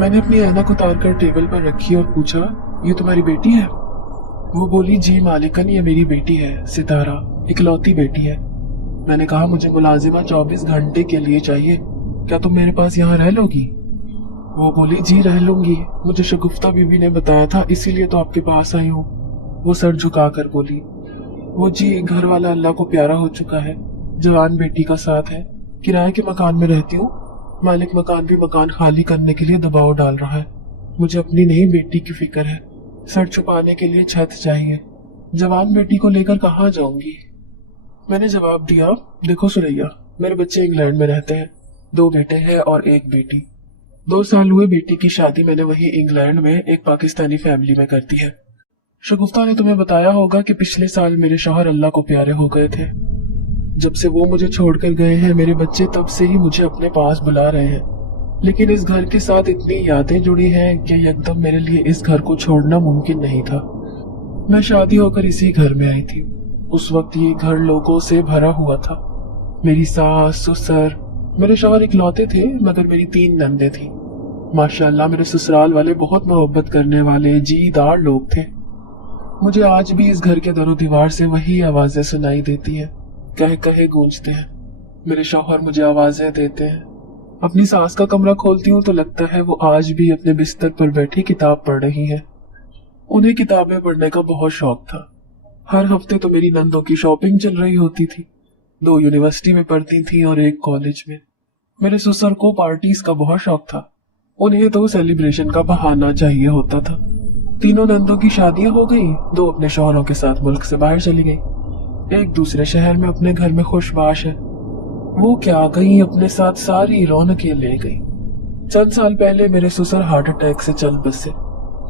मैंने अपनी ऐनक उतार कर टेबल पर रखी और पूछा, ये तुम्हारी बेटी है? वो बोली, जी मालिकन, ये मेरी बेटी है सितारा, इकलौती बेटी है। मैंने कहा, मुझे मुलाजिमा 24 घंटे के लिए चाहिए, क्या तुम मेरे पास यहाँ रह लोगी? वो बोली, जी रह लूंगी, मुझे शगुफ्ता बीबी ने बताया था, इसीलिए तो आपके पास आई हूँ। वो सर झुकाकर बोली, वो जी घर वाला अल्लाह को प्यारा हो चुका है, जवान बेटी का साथ है, किराए के मकान में रहती हूँ। मालिक मकान भी मकान खाली करने के लिए दबाव डाल रहा है। मुझे अपनी नहीं बेटी की फिक्र है, सर छुपाने के लिए छत चाहिए, जवान बेटी को लेकर कहाँ जाऊंगी? मैंने जवाब दिया, देखो सुरैया, मेरे बच्चे इंग्लैंड में रहते हैं, 2 बेटे हैं और 1 बेटी। 2 साल हुए बेटी की शादी मैंने वही इंग्लैंड में एक पाकिस्तानी फैमिली में कर दी है। शगुफ्ता ने तुम्हें बताया होगा कि पिछले साल मेरे शौहर अल्लाह को प्यारे हो गए थे। जब से वो मुझे छोड़कर गए हैं, मेरे बच्चे तब से ही मुझे अपने पास बुला रहे हैं, लेकिन इस घर के साथ इतनी यादें जुड़ी हैं कि एकदम मेरे लिए इस घर को छोड़ना मुमकिन नहीं था। मैं शादी होकर इसी घर में आई थी। उस वक्त ये घर लोगों से भरा हुआ था। मेरी सास, ससुर, मेरे शौहर इकलौते थे, मगर मेरी 3 नंदे थी। माशाल्लाह मेरे ससुराल वाले बहुत मोहब्बत करने वाले जीदार लोग थे। मुझे आज भी इस घर के दरो दीवार से वही आवाजें सुनाई देती हैं, कहे कहे गूंजते हैं। मेरे शौहर मुझे आवाजें देते हैं। अपनी सास का कमरा खोलती हूँ तो लगता है वो आज भी अपने बिस्तर पर बैठी किताब पढ़ रही है। उन्हें किताबें पढ़ने का बहुत शौक था। हर हफ्ते तो मेरी नंदों की शॉपिंग चल रही होती थी। 2 यूनिवर्सिटी में पढ़ती थी और 1 कॉलेज में। मेरे ससुर को पार्टीज का बहुत शौक था। उन्हें तो सेलिब्रेशन का बहाना चाहिए होता था। तीनों नंदों की शादियां हो गई, 2 अपने शौहरों के साथ मुल्क से बाहर चली गई। एक दूसरे शहर में अपने घर में खुशबाश है। वो क्या गई, अपने साथ सारी रौनकें ले गई। चंद साल पहले मेरे ससुर हार्ट अटैक से चल बसे।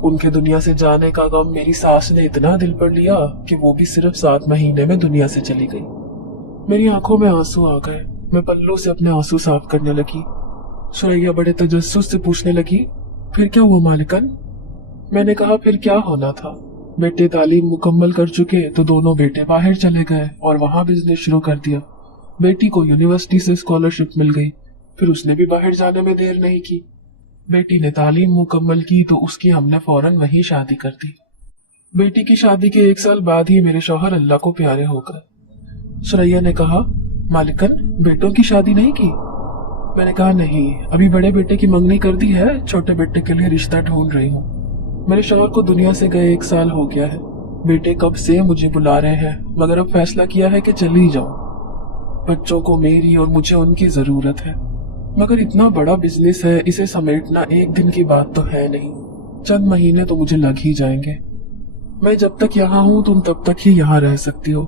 उनके दुनिया से जाने का गम मेरी सास ने इतना दिल पर लिया कि वो भी सिर्फ 7 महीने में दुनिया से चली गई। मेरी आंखों में आंसू आ गए। मैं पल्लों से अपने आंसू साफ करने लगी। सुरैया बड़े तजस्सुस से पूछने लगी, फिर क्या हुआ मालिकन? मैंने कहा, फिर क्या होना था। बेटे तालीम मुकम्मल कर चुके तो दोनों बेटे बाहर चले गए और वहां बिजनेस शुरू कर दिया। बेटी को यूनिवर्सिटी से स्कॉलरशिप मिल गई, फिर उसने भी बाहर जाने में देर नहीं की। बेटी ने तालीम मुकम्मल की तो उसकी हमने फौरन वहीं शादी कर दी। बेटी की शादी के 1 साल बाद ही मेरे शौहर अल्लाह को प्यारे हो गए। सुरैया ने कहा, मालिकन बेटों की शादी नहीं की? मैंने कहा, नहीं, अभी बड़े बेटे की मंगनी कर दी है, छोटे बेटे के लिए रिश्ता ढूंढ रही हूँ। मेरे शौहर को दुनिया से गए 1 साल हो गया है। बेटे कब से मुझे बुला रहे हैं, मगर अब फैसला किया है कि चली जाऊं। बच्चों को मेरी और मुझे उनकी जरूरत है, मगर इतना बड़ा बिजनेस है, इसे समेटना 1 दिन की बात तो है नहीं। चंद महीने तो मुझे लग ही जाएंगे। मैं जब तक यहाँ हूँ तुम तब तक ही यहाँ रह सकती हो।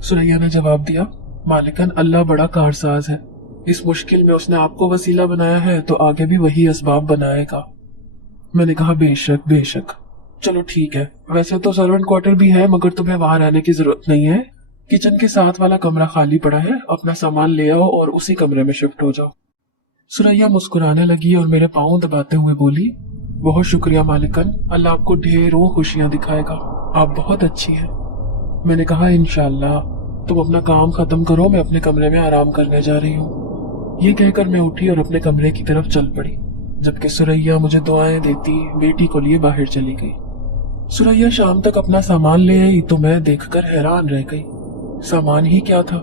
सुरैया ने जवाब दिया, मालिकन अल्लाह बड़ा कारसाज है। इस मुश्किल में उसने आपको वसीला बनाया है तो आगे भी वही असबाब बनाएगा। मैंने कहा, बेशक बेशक, चलो ठीक है। वैसे तो सर्वेंट क्वार्टर भी है, मगर तुम्हें वहां रहने की जरूरत नहीं है। किचन के साथ वाला कमरा खाली पड़ा है, अपना सामान ले आओ और उसी कमरे में शिफ्ट हो जाओ। सुरैया मुस्कुराने लगी और मेरे पांव दबाते हुए बोली, बहुत शुक्रिया मालिकन, अल्लाह आपको ढेरों खुशियां दिखाएगा, आप बहुत अच्छी हैं। मैंने कहा, इंशाल्लाह। तुम अपना काम खत्म करो, मैं अपने कमरे में आराम करने जा रही हूँ। ये कहकर मैं उठी और अपने कमरे की तरफ चल पड़ी, जबकि सुरैया मुझे दुआएं देती बेटी को लिए बाहर चली गई। सुरैया शाम तक अपना सामान ले आई तो मैं देखकर हैरान रह गई। सामान ही क्या था,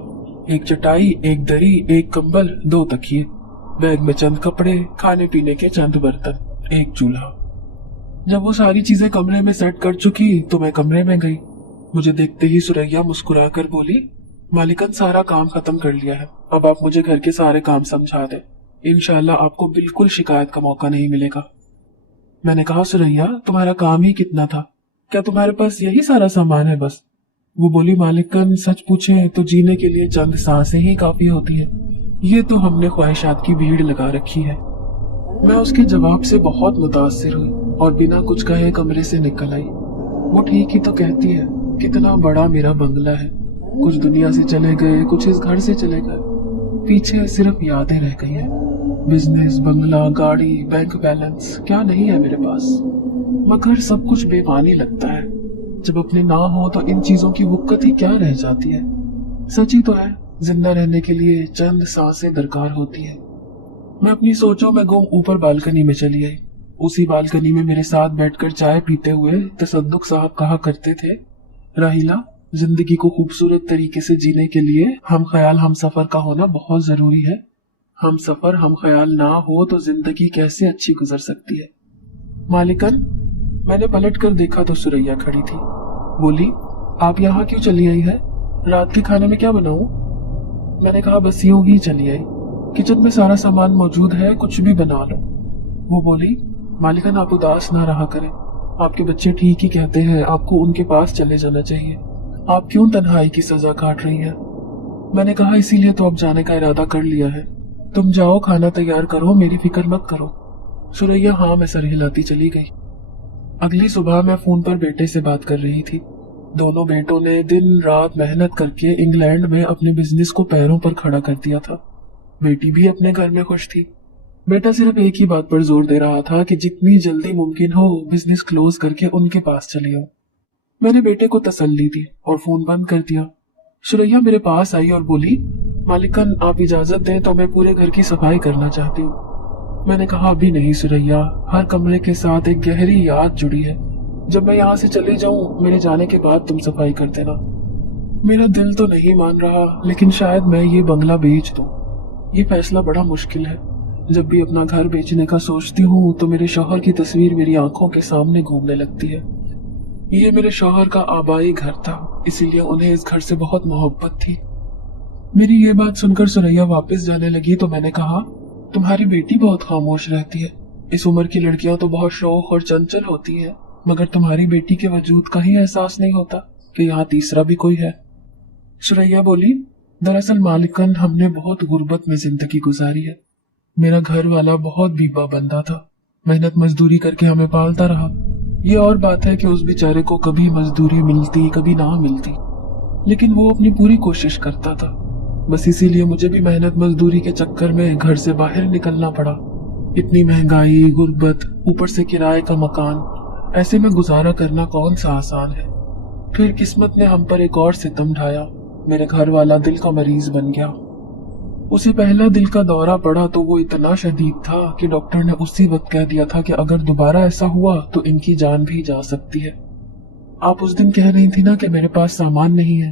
1 चटाई, 1 दरी, 1 कंबल, 2 तकिए, बैग में चंद कपड़े, खाने पीने के चंद बर्तन, 1 चूल्हा। जब वो सारी चीजें कमरे में सेट कर चुकी तो मैं कमरे में गई। मुझे देखते ही सुरैया मुस्कुराकर बोली, मालिकन सारा काम खत्म कर लिया है, अब आप मुझे घर के सारे काम समझा दें, इंशाल्लाह आपको बिल्कुल शिकायत का मौका नहीं मिलेगा। मैंने कहा, सुरैया तुम्हारा काम ही कितना था, क्या तुम्हारे पास यही सारा सामान है बस? वो बोली, मालिकन सच पूछे तो जीने के लिए चंद सांसें ही काफी होती है, ये तो हमने ख्वाहिशात की भीड़ लगा रखी है। मैं उसके जवाब से बहुत मुतासिर हुई और बिना कुछ कहे कमरे से निकल आई। वो ठीक ही तो कहती है, कितना बड़ा मेरा बंगला है, कुछ दुनिया से चले गए, कुछ इस घर से चले गए, पीछे सिर्फ यादें रह गई हैं। बिजनेस, बंगला, गाड़ी, बैंक बैलेंस क्या नहीं है मेरे पास, मगर सब कुछ बेमानी लगता है। जब अपने ना हो तो इन चीजों की वुक्कत ही क्या रह जाती है। सच ही तो है, जिंदा रहने के लिए चंद सांसें दरकार होती है। मैं अपनी सोचों में गुम ऊपर बालकनी में चली आई। उसी बालकनी में मेरे साथ बैठकर चाय पीते हुए तसद्दुक साहब कहा करते थे, राहिला, जिंदगी को खूबसूरत तरीके से जीने के लिए हम ख्याल हम सफर का होना बहुत जरूरी है। हम सफर हम ख्याल ना हो तो जिंदगी कैसे अच्छी गुजर सकती है। मालिकन, मैंने पलट कर देखा तो सुरैया खड़ी थी। बोली, आप यहाँ क्यों चली आई है? रात के खाने में क्या बनाऊं? मैंने कहा, बस यूं ही चली आई, किचन में सारा सामान मौजूद है, कुछ भी बना लो। वो बोली, मालिकन आप उदास ना रहा करें, आपके बच्चे ठीक ही कहते हैं, आपको उनके पास चले जाना चाहिए। आप क्यों तन्हाई की सजा काट रही हैं? मैंने कहा, इसीलिए तो अब जाने का इरादा कर लिया है। तुम जाओ, खाना तैयार करो, मेरी फिक्र मत करो। सुरैया हाँ में सर हिलाती चली गई। अगली सुबह मैं फोन पर बेटे से बात कर रही थी। दोनों बेटों ने दिन रात मेहनत करके इंग्लैंड में अपने बिजनेस को पैरों पर खड़ा कर दिया था। बेटी भी अपने घर में खुश थी। बेटा सिर्फ एक ही बात पर जोर दे रहा था कि जितनी जल्दी मुमकिन हो बिजनेस क्लोज करके उनके पास चले आओ। मैंने बेटे को तसल्ली दी और फोन बंद कर दिया। सुरैया मेरे पास आई और बोली, मालिकन आप इजाजत दें तो मैं पूरे घर की सफाई करना चाहती हूँ। मैंने कहा, अभी नहीं सुरैया, हर कमरे के साथ एक गहरी याद जुड़ी है। जब मैं यहाँ से चले जाऊं, मेरे जाने के बाद तुम सफाई कर देना। मेरा दिल तो नहीं मान रहा, लेकिन शायद मैं ये बंगला बेच दूं। ये फैसला बड़ा मुश्किल है। जब भी अपना घर बेचने का सोचती हूँ तो मेरे शौहर की तस्वीर मेरी आंखों के सामने घूमने लगती है। ये मेरे शौहर का आबाई घर था, इसीलिए उन्हें इस घर से बहुत मोहब्बत थी। मेरी ये बात सुनकर सुरैया वापस जाने लगी तो मैंने कहा, तुम्हारी बेटी बहुत खामोश रहती है। इस उम्र की लड़कियां तो बहुत शौक और चंचल होती हैं, मगर तुम्हारी बेटी के वजूद का ही एहसास नहीं होता कि यहाँ तीसरा भी कोई है। सुरैया बोली, दरअसल मालिकन, हमने बहुत गुर्बत में जिंदगी गुजारी है। मेरा घर वाला बहुत बीबा बंदा था, मेहनत मजदूरी करके हमें पालता रहा। ये और बात है कि उस बेचारे को कभी मजदूरी मिलती कभी ना मिलती, लेकिन वो अपनी पूरी कोशिश करता था। बस इसीलिए मुझे भी मेहनत मजदूरी के चक्कर में घर से बाहर निकलना पड़ा। इतनी महंगाई, गुर्बत, ऊपर से किराए का मकान, ऐसे में गुजारा करना कौन सा आसान है। फिर किस्मत ने हम पर एक और सितम ढाया। मेरे घर वाला दिल का मरीज बन गया। उसे पहला दिल का दौरा पड़ा तो वो इतना शदीद था कि डॉक्टर ने उसी वक्त कह दिया था कि अगर दोबारा ऐसा हुआ तो इनकी जान भी जा सकती है। आप उस दिन कह रही थी ना कि मेरे पास सामान नहीं है।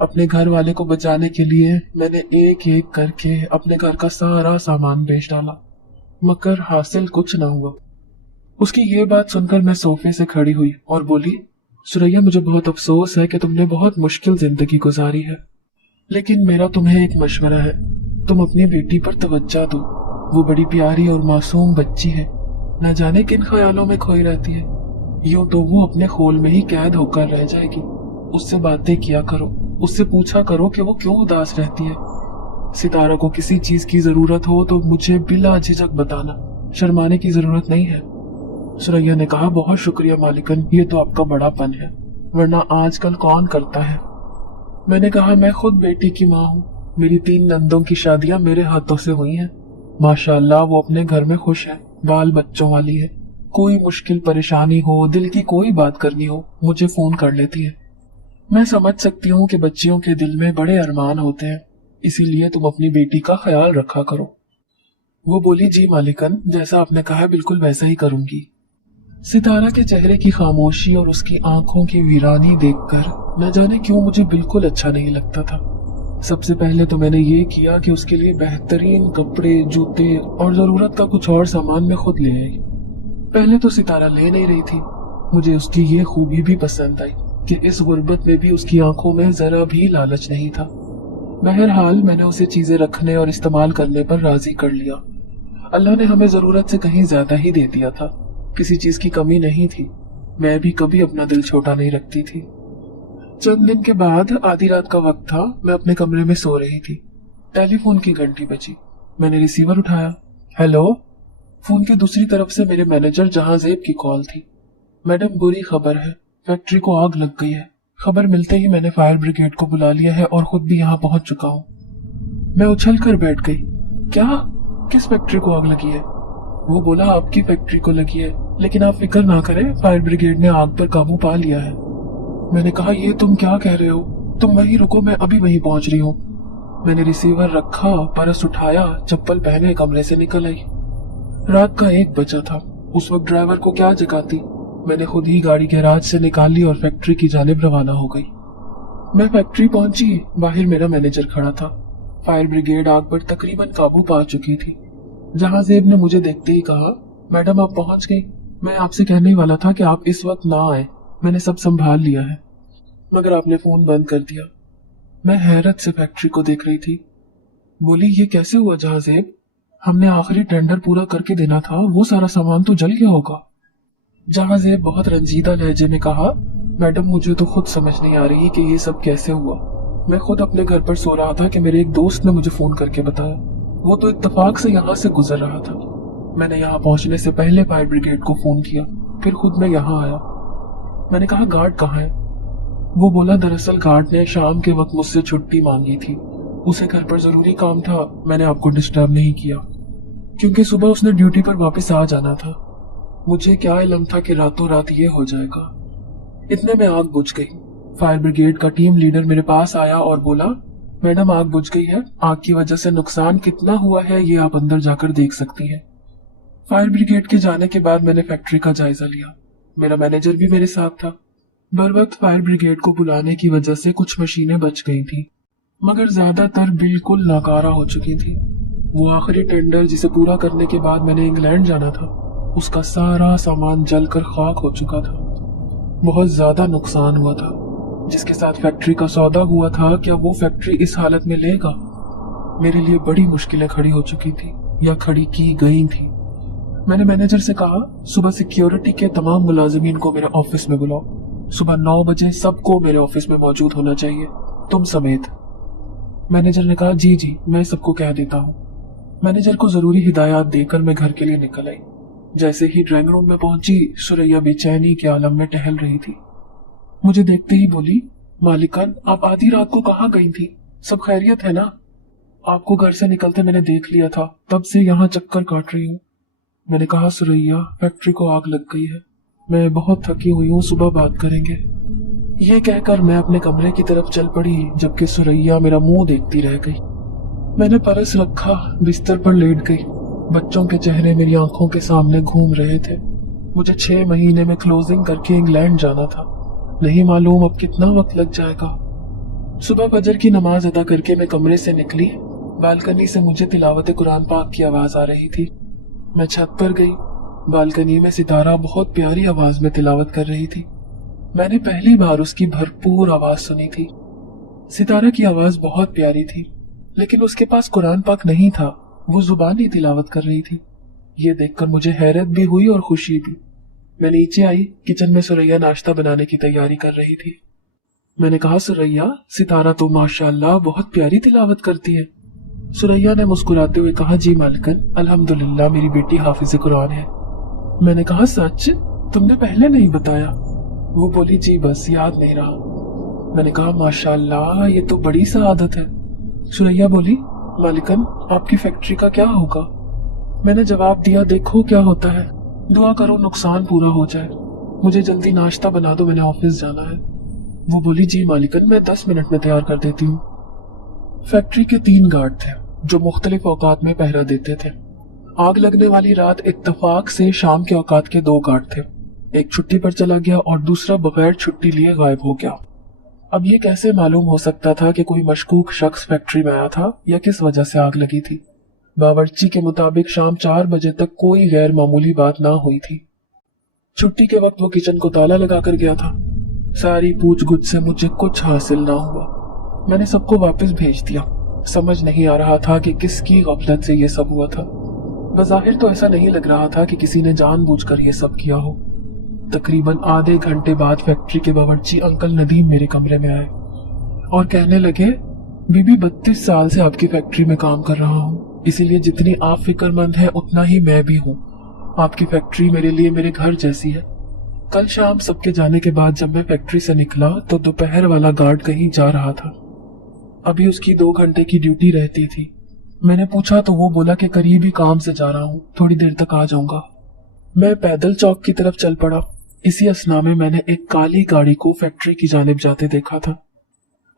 अपने घर वाले को बचाने के लिए मैंने एक एक करके अपने घर का सारा सामान बेच डाला, मगर हासिल कुछ ना हुआ। उसकी ये बात सुनकर मैं सोफे से खड़ी हुई और बोली, सुरैया, मुझे बहुत अफसोस है कि तुमने बहुत मुश्किल जिंदगी गुजारी है, लेकिन मेरा तुम्हें एक मशवरा है, तुम अपनी बेटी पर तवज्जो दो। वो बड़ी प्यारी और मासूम बच्ची है, न जाने किन ख्यालों में खोई रहती है। यूं तो वो अपने खोल में ही कैद होकर रह जाएगी। उससे बातें किया करो, उससे पूछा करो कि वो क्यों उदास रहती है। सितारा को किसी चीज की जरूरत हो तो मुझे बिला झिझक बताना, शर्माने की जरूरत नहीं है। सुरैया ने कहा, बहुत शुक्रिया मालिकन, ये तो आपका बड़ापन है, वरना आजकल कौन करता है। मैंने कहा, मैं खुद बेटी की माँ हूँ। मेरी 3 नंदों की शादियां मेरे हाथों से हुई हैं। माशाल्लाह वो अपने घर में खुश है, बाल बच्चों वाली है। कोई मुश्किल परेशानी हो, दिल की कोई बात करनी हो, मुझे फोन कर लेती है। मैं समझ सकती हूँ कि बच्चियों के दिल में बड़े अरमान होते हैं, इसीलिए तुम अपनी बेटी का ख्याल रखा करो। वो बोली, जी मालिकन, जैसा आपने कहा बिल्कुल वैसा ही करूंगी। सितारा के चेहरे की खामोशी और उसकी आंखों की वीरानी देखकर न जाने क्यों मुझे बिल्कुल अच्छा नहीं लगता था। सबसे पहले तो मैंने ये किया कि उसके लिए बेहतरीन कपड़े, जूते और जरूरत का कुछ और सामान मैं खुद ले आई। पहले तो सितारा ले नहीं रही थी। मुझे उसकी ये खूबी भी पसंद आई कि इस गुर्बत में भी उसकी आंखों में जरा भी लालच नहीं था। बहरहाल मैंने उसे चीजें रखने और इस्तेमाल करने पर राजी कर लिया। अल्लाह ने हमें जरूरत से कहीं ज्यादा ही दे दिया था, किसी चीज की कमी नहीं थी। मैं भी कभी अपना दिल छोटा नहीं रखती थी। चंद दिन के बाद आधी रात का वक्त था, मैं अपने कमरे में सो रही थी। टेलीफोन की घंटी बजी। मैंने रिसीवर उठाया। हेलो। फोन की दूसरी तरफ से मेरे मैनेजर जहांजेब की कॉल थी। मैडम, बुरी खबर है, फैक्ट्री को आग लग गई है। खबर मिलते ही मैंने फायर ब्रिगेड को बुला लिया है और खुद भी यहाँ पहुंच चुका हूँ। मैं उछल कर बैठ गई। क्या? किस फैक्ट्री को आग लगी है? वो बोला, आपकी फैक्ट्री को लगी है, लेकिन आप फिक्र ना करें, फायर ब्रिगेड ने आग पर काबू पा लिया है। मैंने कहा, ये तुम क्या कह रहे हो? तुम वहीं रुको, मैं अभी वहीं पहुंच रही हूँ। मैंने रिसीवर रखा, परस उठाया, चप्पल पहने कमरे से निकल आई। रात का 1 बजा था। उस वक्त ड्राइवर को क्या जगाती। मैंने खुद ही गाड़ी गैराज से निकाल ली और फैक्ट्री की जानिब रवाना हो गई। मैं फैक्ट्री पहुंची। बाहर मेरा मैनेजर खड़ा था। फायर ब्रिगेड आग पर तकरीबन काबू पा चुकी थी। जहांजेब ने मुझे देखते ही कहा, मैडम आप पहुंच गई। मैं आपसे कहने वाला था कि आप इस वक्त ना आए, मैंने सब संभाल लिया है, मगर आपने फोन बंद कर दिया। मैं हैरत से फैक्ट्री को देख रही थी। बोली, ये कैसे हुआ जहांजेब? हमने आखिरी टेंडर पूरा करके देना था, वो सारा सामान तो जल गया होगा। जहांजेब बहुत रंजीदा लहजे में कहा, मैडम मुझे तो खुद समझ नहीं आ रही कि ये सब कैसे हुआ। मैं खुद अपने घर पर सो रहा था कि मेरे एक दोस्त ने मुझे फोन करके बताया। वो तो इत्तेफाक से यहाँ से गुजर रहा था। मैंने यहाँ पहुंचने से पहले फायर ब्रिगेड को फोन किया, फिर खुद मैं यहाँ आया। मैंने कहा, गार्ड कहाँ है? वो बोला, दरअसल गार्ड ने शाम के वक्त मुझसे छुट्टी मांगी थी, उसे घर पर जरूरी काम था, मैंने आपको डिस्टर्ब नहीं किया, क्योंकि सुबह उसने ड्यूटी पर वापस आ जाना था। मुझे क्या इल्म था कि रातों रात ये हो जाएगा। इतने में आग बुझ गई। फायर ब्रिगेड का टीम लीडर मेरे पास आया और बोला, मैडम आग बुझ गई है, आग की वजह से नुकसान कितना हुआ है ये आप अंदर जाकर देख सकती हैं। फायर ब्रिगेड के जाने के बाद मैंने फैक्ट्री का जायजा लिया। मेरा मैनेजर भी मेरे साथ था। बर वक्त फायर ब्रिगेड को बुलाने की वजह से कुछ मशीनें बच गई थी, मगर ज्यादातर बिल्कुल नाकारा हो चुकी थी। वो आखिरी टेंडर जिसे पूरा करने के बाद मैंने इंग्लैंड जाना था, उसका सारा सामान जलकर खाक हो चुका था। बहुत ज्यादा नुकसान हुआ था। जिसके साथ फैक्ट्री का सौदा हुआ था, क्या वो फैक्ट्री इस हालत में लेगा? मेरे लिए बड़ी मुश्किलें खड़ी हो चुकी थी या खड़ी की गई थी। मैंने मैनेजर से कहा, सुबह सिक्योरिटी के तमाम मुलाजिमीन को मेरे ऑफिस में बुलाओ। सुबह 9 बजे सबको मेरे ऑफिस में मौजूद होना चाहिए, तुम समेत। मैनेजर ने कहा, जी जी मैं सबको कह देता हूँ। मैनेजर को जरूरी हिदायत देकर मैं घर के लिए निकल आई। जैसे ही ड्राइंग रूम में पहुंची, सुरैया बेचैनी के आलम में टहल रही थी। मुझे देखते ही बोली, मालिकन आप आधी रात को कहाँ गई थी? सब खैरियत है ना? आपको घर से निकलते मैंने देख लिया था, तब से यहाँ चक्कर काट रही हूँ। मैंने कहा, सुरैया फैक्ट्री को आग लग गई है, मैं बहुत थकी हुई हूँ, सुबह बात करेंगे। ये कहकर मैं अपने कमरे की तरफ चल पड़ी, जबकि सुरैया मेरा मुंह देखती रह गई। मैंने परस रखा, बिस्तर पर लेट गई। बच्चों के चेहरे मेरी आंखों के सामने घूम रहे थे। मुझे 6 महीने में क्लोजिंग करके इंग्लैंड जाना था, नहीं मालूम अब कितना वक्त लग जाएगा। सुबह फजर की नमाज अदा करके मैं कमरे से निकली। बालकनी से मुझे तिलावत कुरान पाक की आवाज आ रही थी। मैं छत पर गई। बालकनी में सितारा बहुत प्यारी आवाज में तिलावत कर रही थी। मैंने पहली बार उसकी भरपूर आवाज सुनी थी। सितारा की आवाज बहुत प्यारी थी, लेकिन उसके पास कुरान पाक नहीं था, वो जुबानी तिलावत कर रही थी। ये देखकर मुझे हैरत भी हुई और खुशी भी। मैं नीचे आई। किचन में सुरैया नाश्ता बनाने की तैयारी कर रही थी। मैंने कहा, सुरैया सितारा तो माशाअल्लाह बहुत प्यारी तिलावत करती है। सुरैया ने मुस्कुराते हुए कहा, जी मालिकन अल्हम्दुलिल्लाह मेरी बेटी हाफिज़ कुरान है। मैंने कहा, सच? तुमने पहले नहीं बताया? वो बोली, जी बस याद नहीं रहा। मैंने कहा, माशाअल्लाह ये तो बड़ी सआदत है। सुरैया बोली, मालिकन आपकी फैक्ट्री का क्या होगा? मैंने जवाब दिया, देखो क्या होता है, दुआ करो नुकसान पूरा हो जाए। मुझे जल्दी नाश्ता बना दो, मैंने ऑफिस जाना है। वो बोली, जी मालिकन मैं 10 मिनट में तैयार कर देती हूँ। फैक्ट्री के 3 गार्ड थे जो मुख्तलिफ औकात में पहरा देते थे। आग लगने वाली रात इत्तफाक से शाम के औकात के 2 गार्ड थे। एक छुट्टी पर चला गया और दूसरा बगैर छुट्टी लिए गायब हो गया। अब ये कैसे मालूम हो सकता था कि कोई मशकूक शख्स फैक्ट्री में आया था या किस वजह से आग लगी थी? बावर्ची के मुताबिक शाम 4 बजे तक कोई गैर मामूली बात ना हुई थी। छुट्टी के वक्त वो किचन को ताला लगा कर गया था। सारी पूछ-गुछ से मुझे कुछ हासिल ना हुआ। मैंने सबको वापस भेज दिया। समझ नहीं आ रहा था कि किसकी गफलत से ये सब हुआ था। बज़ाहिर तो ऐसा नहीं लग रहा था कि किसी ने जानबूझकर ये सब किया हो। तकरीबन आधे घंटे बाद फैक्ट्री के बावर्ची अंकल नदीम मेरे कमरे में आए और कहने लगे, बीबी 32 साल से आपकी फैक्ट्री में काम कर रहा हूँ, इसीलिए जितनी आप फिक्रमंद हैं उतना ही मैं भी हूँ। आपकी फैक्ट्री मेरे लिए मेरे घर जैसी है। कल शाम सबके जाने के बाद जब मैं फैक्ट्री से निकला तो दोपहर वाला गार्ड कहीं जा रहा था। अभी उसकी 2 घंटे की ड्यूटी रहती थी। मैंने पूछा तो वो बोला कि करीब ही काम से जा रहा हूँ, थोड़ी देर तक आ जाऊंगा। मैं पैदल चौक की तरफ चल पड़ा। इसी असना में मैंने एक काली गाड़ी को फैक्ट्री की जानिब जाते देखा था।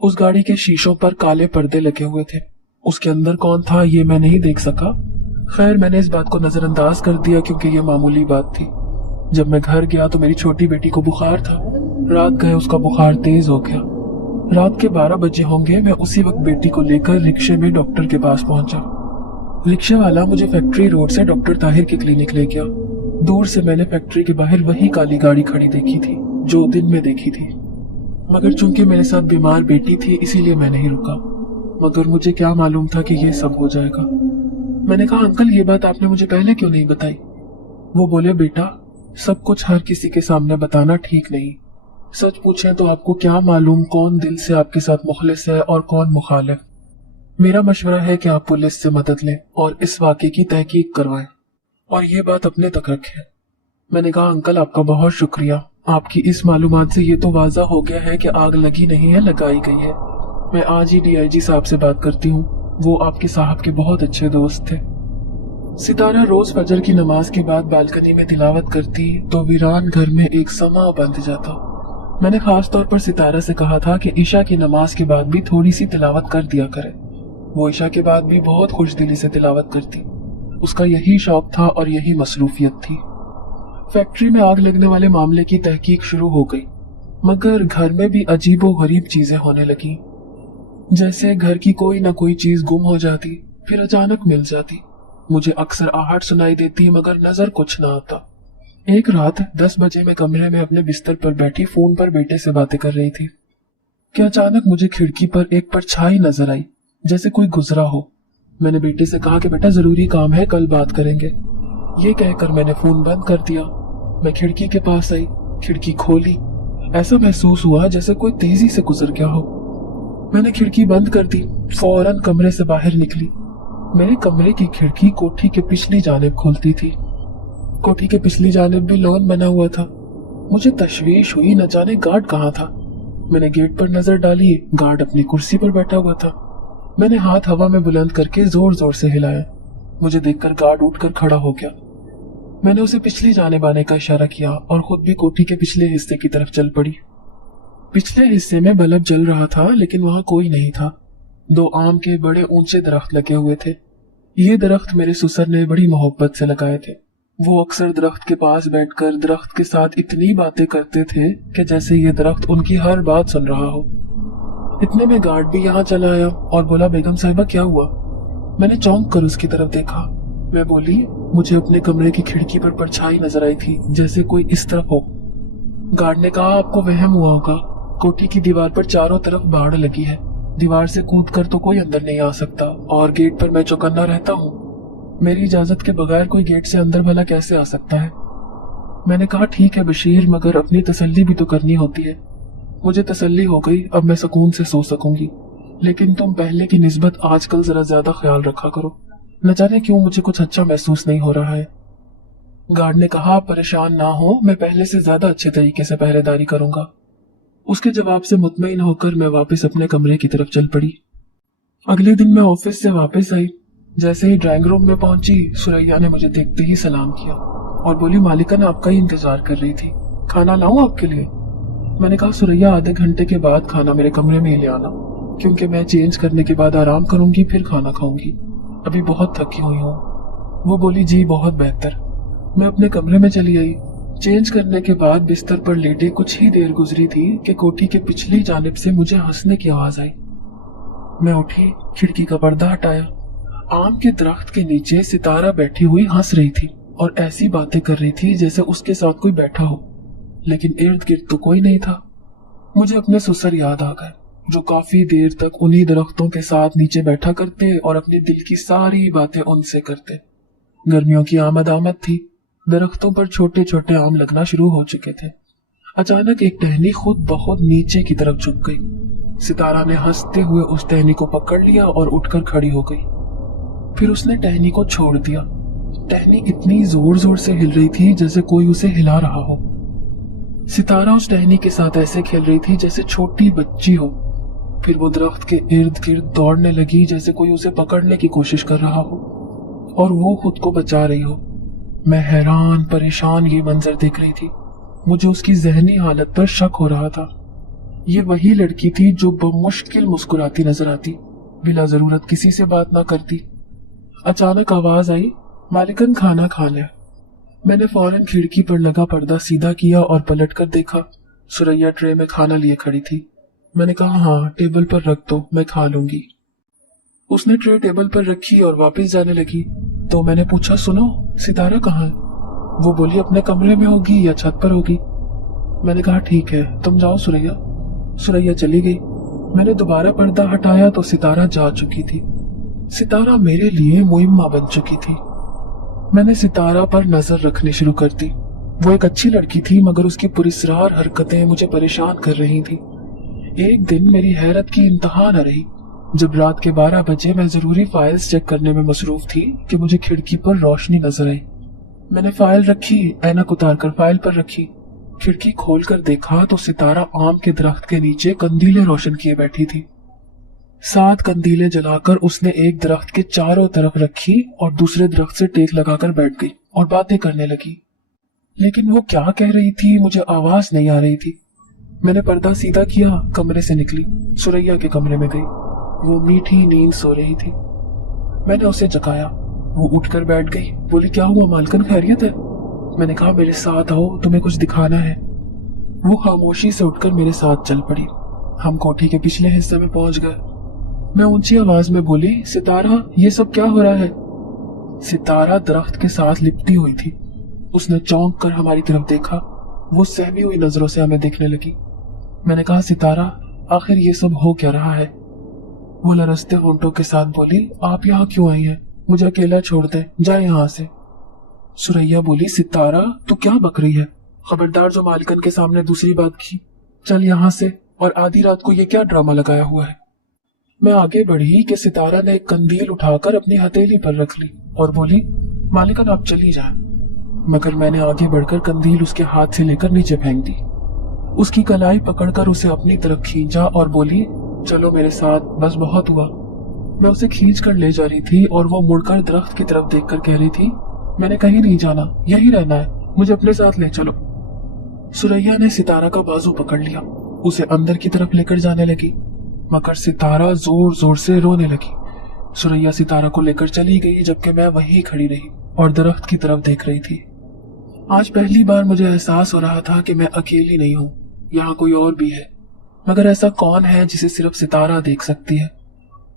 उस गाड़ी के शीशों पर काले पर्दे लगे हुए थे। उसके अंदर कौन था ये मैं नहीं देख सका, खैर मैंने इस बात को नजरअंदाज कर दिया क्योंकि ये मामूली बात थी। जब मैं घर गया तो मेरी छोटी बेटी को बुखार था। रात गए उसका बुखार तेज हो गया। रात के 12 बजे होंगे, मैं उसी वक्त बेटी को लेकर रिक्शे में डॉक्टर के पास पहुंचा। रिक्शे वाला मुझे फैक्ट्री रोड से डॉक्टर ताहिर के क्लिनिक ले गया। दूर से मैंने फैक्ट्री के बाहर वही काली गाड़ी खड़ी देखी थी जो दिन में देखी थी, मगर चूंकि मेरे साथ बीमार बेटी थी इसीलिए मैं नहीं रुका। मगर मुझे क्या मालूम था कि ये सब हो जाएगा। मैंने कहा, अंकल ये बात आपने मुझे पहले क्यों नहीं बताई? वो बोले, बेटा सब कुछ हर किसी के सामने बताना ठीक नहीं। सच पूछें तो आपको क्या मालूम कौन दिल से आपके साथ मुखलिस है और कौन मुखालिफ। मेरा मशवरा है कि आप पुलिस से मदद लें और इस वाक़े की तहकीक करवाएं और ये बात अपने तक रखें। मैंने कहा, अंकल आपका बहुत शुक्रिया। आपकी इस मालूमात से ये तो वाज़ा हो गया है कि आग लगी नहीं है, लगाई गई है। मैं आज ही डीआईजी साहब से बात करती हूँ, वो आपके साहब के बहुत अच्छे दोस्त थे। सितारा रोज फजर की नमाज के बाद बालकनी में तिलावत करती तो वीरान घर में एक समा बंध जाता। मैंने खास तौर पर सितारा से कहा था कि ईशा की नमाज के बाद भी थोड़ी सी तिलावत कर दिया करे। वो ईशा के बाद भी बहुत खुशदिली से तिलावत करती। उसका यही शौक था और यही मसरूफियत थी। फैक्ट्री में आग लगने वाले मामले की तहकीक शुरू हो गई, मगर घर में भी अजीबो गरीब चीजें होने लगी। जैसे घर की कोई न कोई चीज गुम हो जाती, फिर अचानक मिल जाती। मुझे अक्सर आहट सुनाई देती मगर नजर कुछ न आता। एक रात 10 बजे मैं कमरे में अपने बिस्तर पर बैठी फोन पर बेटे से बातें कर रही थी कि अचानक मुझे खिड़की पर एक परछाई नजर आई, जैसे कोई गुजरा हो। मैंने बेटे से कहा कि बेटा जरूरी काम है, कल बात करेंगे। ये कहकर मैंने फोन बंद कर दिया। मैं खिड़की के पास आई, खिड़की खोली। ऐसा महसूस हुआ जैसे कोई तेजी से गुजर गया हो। मैंने खिड़की बंद कर दी, फौरन कमरे से बाहर निकली। मेरे कमरे की खिड़की कोठी के पिछली जानिब खुलती थी। कोठी के पिछली जानिब भी लॉन बना हुआ था। मुझे तशवीश हुई, न जाने गार्ड कहाँ था। मैंने गेट पर नजर डाली, गार्ड अपनी कुर्सी पर बैठा हुआ था। मैंने हाथ हवा में बुलंद करके जोर जोर से हिलाया। मुझे देखकर गार्ड उठकर खड़ा हो गया। मैंने उसे पिछली जानिब आने का इशारा किया और खुद भी कोठी के पिछले हिस्से की तरफ चल पड़ी। पिछले हिस्से में बल्ब जल रहा था लेकिन वहां कोई नहीं था। 2 आम के बड़े ऊंचे दरख्त लगे हुए थे। ये दरख्त मेरे ससुर ने बड़ी मोहब्बत से लगाए थे। वो अक्सर दरख्त के पास बैठकर दरख्त के साथ इतनी बातें करते थे कि जैसे ये दरख्त उनकी हर बात सुन रहा हो। इतने में गार्ड भी यहाँ चला आया और बोला, बेगम साहिबा क्या हुआ? मैंने चौंक कर उसकी तरफ देखा। मैं बोली, मुझे अपने कमरे की खिड़की पर परछाई नजर आई थी, जैसे कोई इस तरफ हो। गार्ड ने कहा, आपको वहम हुआ होगा। कोठी की दीवार पर चारों तरफ बाड़ लगी है। दीवार से कूदकर तो कोई अंदर नहीं आ सकता और गेट पर मैं चौकन्ना रहता हूँ। मेरी इजाजत के बगैर कोई गेट से अंदर भला कैसे आ सकता है? मैंने कहा, ठीक है बशीर, मगर अपनी तसल्ली भी तो करनी होती है। मुझे तसल्ली हो गई, अब मैं सुकून से सो सकूंगी। लेकिन तुम पहले की निस्बत आजकल जरा ज्यादा ख्याल रखा करो। न जाने क्यों मुझे कुछ अच्छा महसूस नहीं हो रहा है। गार्ड ने कहा, आप परेशान ना हो, मैं पहले से ज्यादा अच्छे तरीके से पहरेदारी करूंगा। उसके जवाब से मुतमईन होकर मैं वापस अपने कमरे की तरफ चल पड़ी। अगले दिन मैं ऑफिस से वापस आई। जैसे ही ड्राइंग रूम में पहुंची, सुरैया ने मुझे देखते ही सलाम किया और बोली, मालिकन आपका ही इंतजार कर रही थी, खाना लाऊं आपके लिए? मैंने कहा, सुरैया आधे घंटे के बाद खाना मेरे कमरे में ले आना, क्योंकि मैं चेंज करने के बाद आराम करूंगी, फिर खाना खाऊंगी। अभी बहुत थकी हुई हूँ। वो बोली, जी बहुत बेहतर। मैं अपने कमरे में चली आई। चेंज करने के बाद बिस्तर पर लेटे कुछ ही देर गुजरी थी कि कोठी के पिछली जानिब से मुझे हंसने की आवाज आई। मैं उठी, खिड़की का पर्दा हटाया। आम के दरख्त के नीचे सितारा बैठी हुई हंस रही थी और ऐसी बातें कर रही थी जैसे उसके साथ कोई बैठा हो, लेकिन इर्द गिर्द तो कोई नहीं था। मुझे अपने ससुर याद आ गए, जो काफी देर तक उन्हीं दरख्तों के साथ नीचे बैठा करते और अपने दिल की सारी बातें उनसे करते। गर्मियों की आमद थी। दरख्तों पर छोटे छोटे आम लगना शुरू हो चुके थे। अचानक एक टहनी खुद बहुत नीचे की तरफ झुक गई। सितारा ने हंसते हुए उस टहनी को पकड़ लिया और उठकर खड़ी हो गई। फिर उसने टहनी को छोड़ दिया। टहनी इतनी जोर जोर से हिल रही थी जैसे कोई उसे हिला रहा हो। सितारा उस टहनी के साथ ऐसे खेल रही थी जैसे छोटी बच्ची हो। फिर वो दरख्त के इर्द गिर्द दौड़ने लगी जैसे कोई उसे पकड़ने की कोशिश कर रहा हो और वो खुद को बचा रही हो। मैं हैरान परेशान ये मंजर देख रही थी। मुझे उसकी जहनी हालत पर शक हो रहा था। ये वही लड़की थी जो बमुश्किल मुस्कुराती नजर आती, बिला जरूरत किसी से बात ना करती। अचानक आवाज आई, मालिकन खाना खाना। मैंने फौरन खिड़की पर लगा पर्दा सीधा किया और पलट कर देखा। सुरैया ट्रे में खाना लिए खड़ी थी। मैंने कहा, हाँ टेबल पर रख दो, मैं खा लूंगी। उसने ट्रे टेबल पर रखी और वापस जाने लगी तो मैंने पूछा, सुनो सितारा कहाँ है? वो बोली, अपने कमरे में होगी या छत पर होगी। मैंने कहा, ठीक है तुम जाओ सुरैया। सुरैया चली गई। मैंने दोबारा पर्दा हटाया तो सितारा जा चुकी थी। सितारा मेरे लिए मुइम्मा बन चुकी थी। मैंने सितारा पर नजर रखनी शुरू कर दी। वो एक अच्छी लड़की थी मगर उसकी पुरस्रार हरकतें मुझे परेशान कर रही थी। एक दिन मेरी हैरत की इंतहा न रही जब रात के 12 बजे मैं जरूरी फाइल्स चेक करने में मसरूफ थी कि मुझे खिड़की पर रोशनी नजर आई। मैंने फाइल रखी, ऐनक उतार कर फाइल पर रखी। खिड़की खोलकर देखा तो सितारा आम के दरख्त के नीचे कंदीलें रोशन किए बैठी थी। 7 कंदीलें जलाकर उसने एक दरख्त के चारों तरफ रखी और दूसरे दरख्त से टेक लगाकर बैठ गई और बातें करने लगी। लेकिन वो क्या कह रही थी मुझे आवाज नहीं आ रही थी। मैंने पर्दा सीधा किया, कमरे से निकली, सुरैया के कमरे में गई। वो मीठी नींद सो रही थी। मैंने उसे जगाया। वो उठकर बैठ गई। बोली, क्या हुआ मालकन, खैरियत है? मैंने कहा, मेरे साथ आओ, तुम्हें कुछ दिखाना है। वो खामोशी से उठकर मेरे साथ चल पड़ी। हम कोठी के पिछले हिस्से में पहुंच गए। मैं ऊंची आवाज में बोली, सितारा ये सब क्या हो रहा है? सितारा दरख्त के साथ लिपटी हुई थी। उसने चौंक कर हमारी तरफ देखा। वो सहमी हुई नजरों से हमें देखने लगी। मैंने कहा, सितारा आखिर ये सब हो क्या रहा है? वो लरसते होंठों के साथ बोली, आप यहाँ क्यों आई हैं? मुझे अकेला छोड़ दे, जाए यहाँ से। सुरैया बोली, सितारा तू क्या बक रही है? खबरदार जो मालिकन के सामने दूसरी बात की। चल यहाँ से। और आधी रात को ये क्या ड्रामा लगाया हुआ है? मैं आगे बढ़ी कि सितारा ने एक कंदील उठाकर अपनी हथेली पर रख ली और बोली, मालिकन आप चली जाएं। मगर मैंने आगे बढ़कर कंदील उसके हाथ से लेकर नीचे फेंक दी। उसकी कलाई पकड़कर उसे अपनी तरफ खींचा और बोली, चलो मेरे साथ, बस बहुत हुआ। मैं उसे खींच कर ले जा रही थी और वो मुड़कर दरख्त की तरफ देखकर कह रही थी, मैंने कहीं नहीं जाना, यही रहना है, मुझे अपने साथ ले चलो। सुरैया ने सितारा का बाजू पकड़ लिया, उसे अंदर की तरफ लेकर जाने लगी मगर सितारा जोर जोर से रोने लगी। सुरैया सितारा को लेकर चली गई जबकि मैं वहीं खड़ी रही और दरख्त की तरफ देख रही थी। आज पहली बार मुझे एहसास हो रहा था कि मैं अकेली नहीं हूँ, यहाँ कोई और भी है। मगर ऐसा कौन है जिसे सिर्फ सितारा देख सकती है?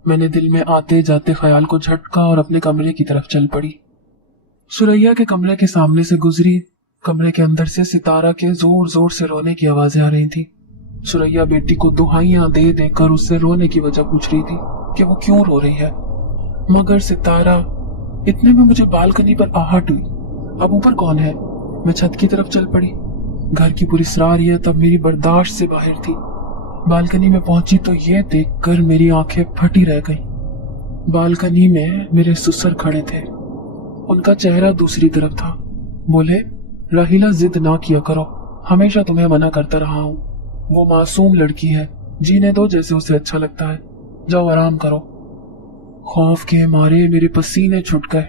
मैंने दिल में आते जाते ख्याल को झटका और अपने कमरे की तरफ चल पड़ी। सुरैया के कमरे के सामने से गुजरी। कमरे के अंदर से सितारा के जोर जोर से रोने की आवाजें आ रही थी। सुरैया बेटी को दुहाइयां दे देकर उससे रोने की वजह पूछ रही थी कि वो क्यों रो रही है। मगर सितारा, इतने में मुझे बालकनी पर आहट हुई। अब ऊपर कौन है? मैं छत की तरफ चल पड़ी। घर की पूरी सरारियत तब मेरी बर्दाश्त से बाहर थी। बालकनी में पहुंची तो ये देखकर मेरी आंखें फटी रह गईं। बालकनी में मेरे ससुर खड़े थे। उनका चेहरा दूसरी तरफ था। बोले, राहिला जिद ना किया करो, हमेशा तुम्हें मना करता रहा हूँ। वो मासूम लड़की है, जीने दो जैसे उसे अच्छा लगता है, जाओ आराम करो। खौफ के मारे मेरे पसीने छूट गए।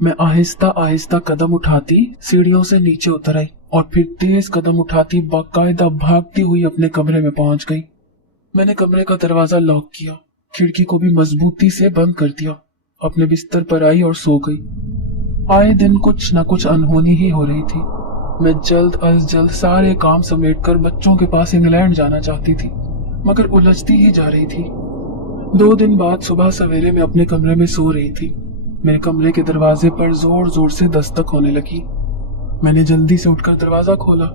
मैं आहिस्ता आहिस्ता कदम उठाती सीढ़ियों से नीचे उतर आई और फिर तेज कदम उठाती बाकायदा भागती हुई अपने कमरे में पहुंच गई। मैंने कमरे का दरवाजा लॉक किया, खिड़की को भी मजबूती से बंद कर दिया। अपने बिस्तर पर आई और सो गई। आए दिन कुछ न कुछ अनहोनी ही हो रही थी। मैं जल्द अज जल्द सारे काम समेटकर बच्चों के पास इंग्लैंड जाना चाहती थी मगर उलझती ही जा रही थी। 2 दिन बाद सुबह सवेरे मैं अपने कमरे में सो रही थी। मेरे कमरे के दरवाजे पर जोर जोर से दस्तक होने लगी। मैंने जल्दी से उठकर दरवाजा खोला।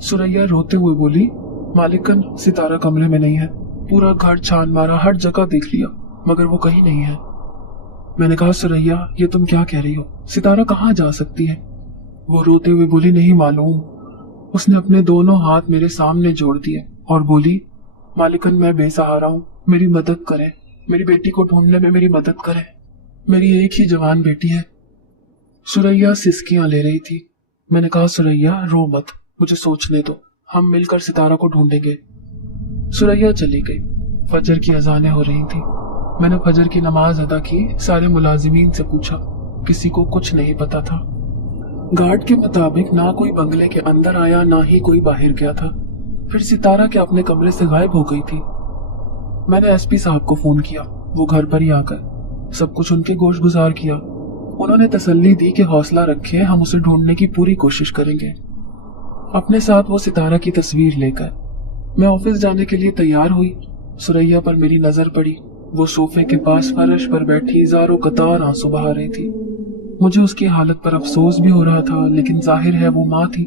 सुरैया रोते हुए बोली, मालिकन सितारा कमरे में नहीं है। पूरा घर छान मारा, हर जगह देख लिया मगर वो कहीं नहीं है। मैंने कहा, सुरैया ये तुम क्या कह रही हो? सितारा कहाँ जा सकती है? वो रोते हुए बोली, नहीं मालूम। उसने अपने दोनों हाथ मेरे सामने जोड़ दिए और बोली, मालिकन मैं बेसहारा हूँ, मेरी मदद करें, मेरी बेटी को ढूंढने में मेरी मदद करें। मेरी एक ही जवान बेटी है। सुरैया सिसकियां ले रही थी। मैंने कहा, सुरैया रो मत, मुझे सोचने दो, हम मिलकर सितारा को ढूंढेंगे। सुरैया चली गई। फजर की अजानें हो रही थी। मैंने फजर की नमाज अदा की। सारे मुलाजिमीन से पूछा, किसी को कुछ नहीं पता था। गार्ड के मुताबिक ना कोई बंगले के अंदर आया ना ही कोई बाहर गया था। फिर सितारा के अपने कमरे से गायब हो गई थी। मैंने एसपी साहब को फोन किया, वो घर पर ही आ गए। सब कुछ उनके गोश गुजार किया। उन्होंने तसल्ली दी कि हौसला रखे, हम उसे ढूंढने की पूरी कोशिश करेंगे। अपने साथ वो सितारा की तस्वीर लेकर मैं ऑफिस जाने के लिए तैयार हुई। सुरैया पर मेरी नजर पड़ी। वो सोफे के पास फर्श पर बैठी ज़ारो कतार आंसू बहा रही थी। मुझे उसकी हालत पर अफसोस भी हो रहा था, लेकिन जाहिर है वो माँ थी।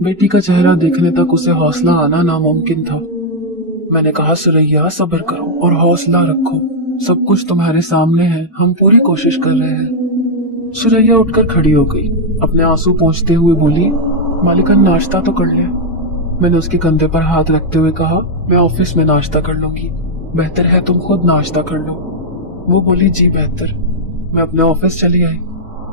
बेटी का चेहरा देखने तक उसे हौसला आना नामुमकिन था। मैंने कहा, सुरैया सब्र करो और हौसला रखो, सब कुछ तुम्हारे सामने है, हम पूरी कोशिश कर रहे हैं। सुरैया उठकर खड़ी हो गई। अपने आंसू पोंछते हुए बोली, मालिकन नाश्ता तो कर लिया। मैंने उसके कंधे पर हाथ रखते हुए कहा, मैं ऑफिस में नाश्ता कर लूंगी, बेहतर है तुम खुद नाश्ता कर लो। वो बोली, जी बेहतर। मैं अपने ऑफिस चली आई।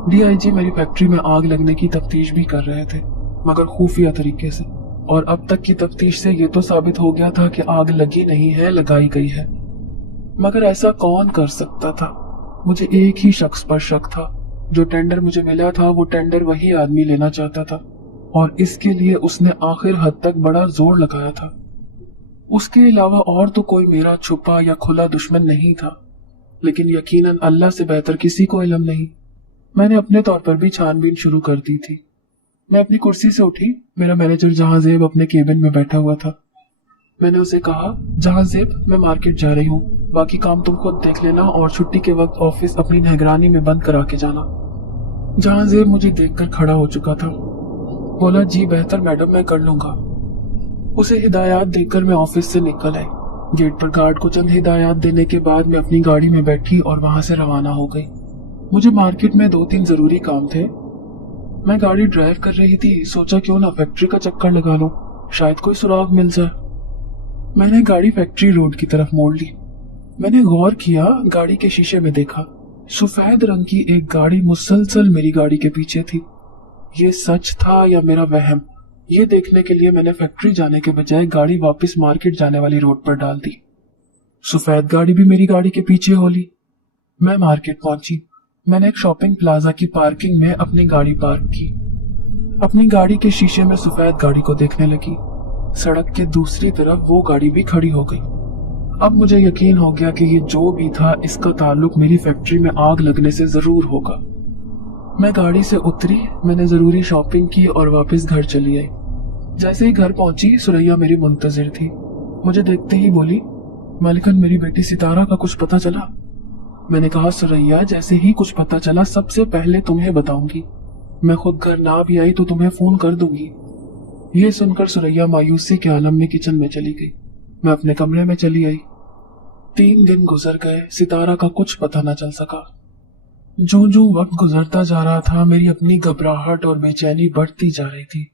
डीआईजी मेरी फैक्ट्री में आग लगने की तफ्तीश भी कर रहे थे, मगर खुफिया तरीके से, और अब तक की तफ्तीश से ये तो साबित हो गया था कि आग लगी नहीं है, लगाई गई है। मगर ऐसा कौन कर सकता था? मुझे एक ही शख्स पर शक था। जो टेंडर मुझे मिला था वो टेंडर वही आदमी लेना चाहता था, और इसके लिए उसने आखिर हद तक बड़ा जोर लगाया था। उसके अलावा और तो कोई मेरा छुपा या खुला दुश्मन नहीं था, लेकिन यकीनन अल्लाह से बेहतर किसी को इल्म नहीं। मैंने अपने तौर पर भी छानबीन शुरू कर दी थी। मैं अपनी कुर्सी से उठी। मेरा मैनेजर जहांजेब अपने केबिन में बैठा हुआ था। मैंने उसे कहा, जहांजेब मैं मार्केट जा रही हूँ, बाकी काम तुम खुद देख लेना और छुट्टी के वक्त ऑफिस अपनी निगरानी में बंद करा के जाना। जहांजेब मुझे देखकर खड़ा हो चुका था। बोला, जी बेहतर मैडम, मैं कर लूंगा। उसे हिदायत देकर मैं ऑफिस से निकल आई। गेट पर गार्ड को चंद हिदायत देने के बाद मैं अपनी गाड़ी में बैठी और वहां से रवाना हो गई। मुझे मार्केट में 2-3 जरूरी काम थे। मैं गाड़ी ड्राइव कर रही थी, सोचा क्यों ना फैक्ट्री का चक्कर लगा लूं, शायद कोई सुराग मिल जाए। मैंने गाड़ी फैक्ट्री रोड की तरफ मोड़ ली। मैंने गौर किया, गाड़ी के शीशे में देखा, सफेद रंग की एक गाड़ी मुसलसल मेरी गाड़ी के पीछे थी। ये सच था या मेरा वहम, ये देखने के लिए मैंने फैक्ट्री जाने के बजाय गाड़ी वापस मार्केट जाने वाली रोड पर डाल दी। सफेद गाड़ी भी मेरी गाड़ी के पीछे हो ली। मैं मार्केट पहुंची। मैंने एक शॉपिंग प्लाजा की पार्किंग में अपनी गाड़ी पार्क की। अपनी गाड़ी के शीशे में सफेद गाड़ी को देखने लगी। सड़क के दूसरी तरफ वो गाड़ी भी खड़ी हो गई। अब मुझे यकीन हो गया कि ये जो भी था, इसका ताल्लुक मेरी फैक्ट्री में आग लगने से जरूर होगा। मैं गाड़ी से उतरी, मैंने जरूरी शॉपिंग की और वापस घर चली आई। जैसे ही घर पहुंची, सुरैया मेरी मुंतजिर थी। मुझे देखते ही बोली, मालिकन मेरी बेटी सितारा का कुछ पता चला? मैंने कहा, सुरैया जैसे ही कुछ पता चला सबसे पहले तुम्हें बताऊंगी। मैं खुद घर ना भी आई तो तुम्हें फोन कर दूंगी। ये सुनकर सुरैया मायूसी के आलम में किचन में चली गई। मैं अपने कमरे में चली आई। 3 दिन गुजर गए, सितारा का कुछ पता न चल सका। जो जो वक्त गुजरता जा रहा था, मेरी अपनी घबराहट और बेचैनी बढ़ती जा रही थी।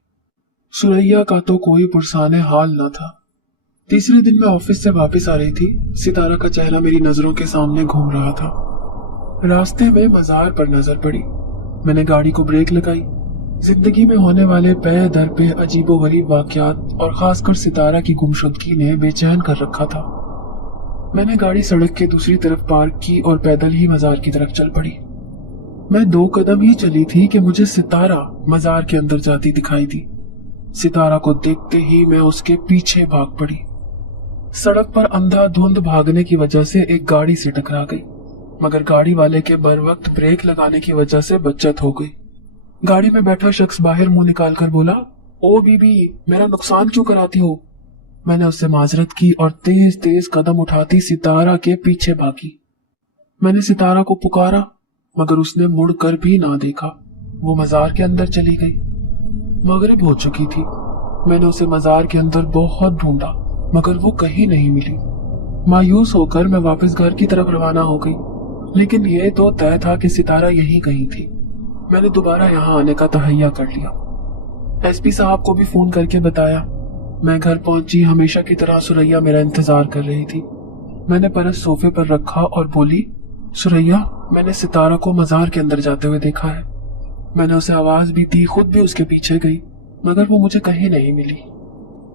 सुरैया का तो कोई पुरसाने हाल न था। तीसरे दिन मैं ऑफिस से वापस आ रही थी। सितारा का चेहरा मेरी नजरों के सामने घूम रहा था। रास्ते में बाजार पर नजर पड़ी। मैंने गाड़ी को ब्रेक लगाई। जिंदगी में होने वाले पे दर पे अजीबोगरीब वाकयात और खासकर सितारा की गुमशुदगी ने बेचैन कर रखा था। मैंने गाड़ी सड़क के दूसरी तरफ पार्क की और पैदल ही मजार की तरफ चल पड़ी। मैं 2 कदम ही चली थी कि मुझे सितारा मजार के अंदर जाती दिखाई दी। सितारा को देखते ही मैं उसके पीछे भाग पड़ी। सड़क पर अंधाधुंध भागने की वजह से एक गाड़ी से टकरा गई, मगर गाड़ी वाले के बर वक्त ब्रेक लगाने की वजह से बचत हो गई। गाड़ी में बैठा शख्स बाहर मुंह निकालकर बोला, ओ बीबी, मेरा नुकसान क्यों कराती हो? मैंने उससे माजरत की और तेज तेज कदम उठाती सितारा के पीछे भागी। मैंने सितारा को पुकारा, मगर उसने मुड़कर भी ना देखा। वो मजार के अंदर चली गई। मगरिब हो चुकी थी। मैंने उसे मजार के अंदर बहुत ढूंढा, मगर वो कहीं नहीं मिली। मायूस होकर मैं वापस घर की तरफ रवाना हो गई, लेकिन ये तो तय था कि सितारा यहीं कहीं थी। मैंने दोबारा यहाँ आने का तहैया कर लिया। एसपी साहब को भी फोन करके बताया। मैं घर पहुंची। हमेशा की तरह सुरैया मेरा इंतजार कर रही थी। मैंने परस सोफे पर रखा और बोली, सुरैया, मैंने सितारा को मजार के अंदर जाते हुए देखा है। मैंने उसे आवाज भी दी, खुद भी उसके पीछे गई, मगर वो मुझे कहीं नहीं मिली।